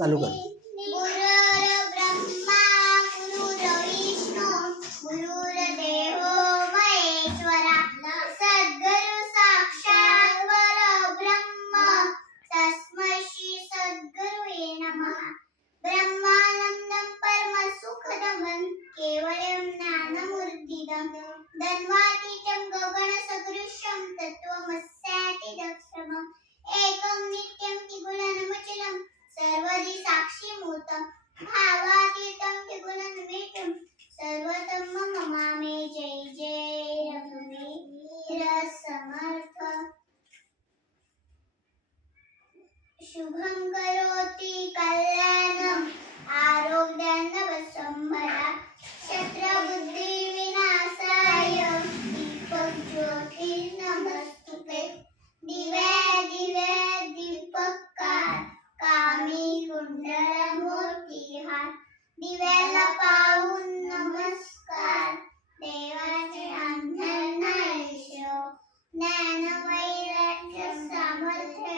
चालू कर. गुरुर्ब्रह्मा गुरुर्विष्णू गुरुर्देवो महेश्वरा सद्गुरु साक्षात् परब्रह्म तस्मै श्री सद्गुरुवे नमः. ब्रह्मानंदं परमसुखदं केवलं ज्ञानमूर्तिदं धन्वातीतं गगनसदृशं तत्त्वमस्यादिलक्ष्यम् एकं नित्यं त्रिगुणनमचलं सर्वदि साक्षिभूतं भावातीतं त्रिगुणनिर्मितं सर्वतं मम मामे. जय जय रघुवीर समर्थ. शुभं करोति कल्याणं आरोग्यान्नवसंवदा शत्रुबुद्धिविनाशाय दीपज्योतिर्नमस्तुते. दिव्या दिव्या दीपकार कामी कुंडल मोतीहार दिव्याला पाहून नमस्कार देवाचे अंधन आयुष्य ज्ञान वैराग्य सामर्थ्य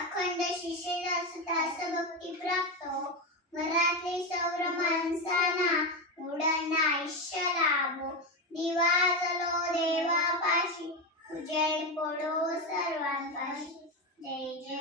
अखंड शिष्यदास दास भक्ती प्राप्त घरातले सौर माणसांना उडण आयुष्य लाभो. दिवा जलो देवापाशी उजेड पडो सर्वांपाशी. जय जय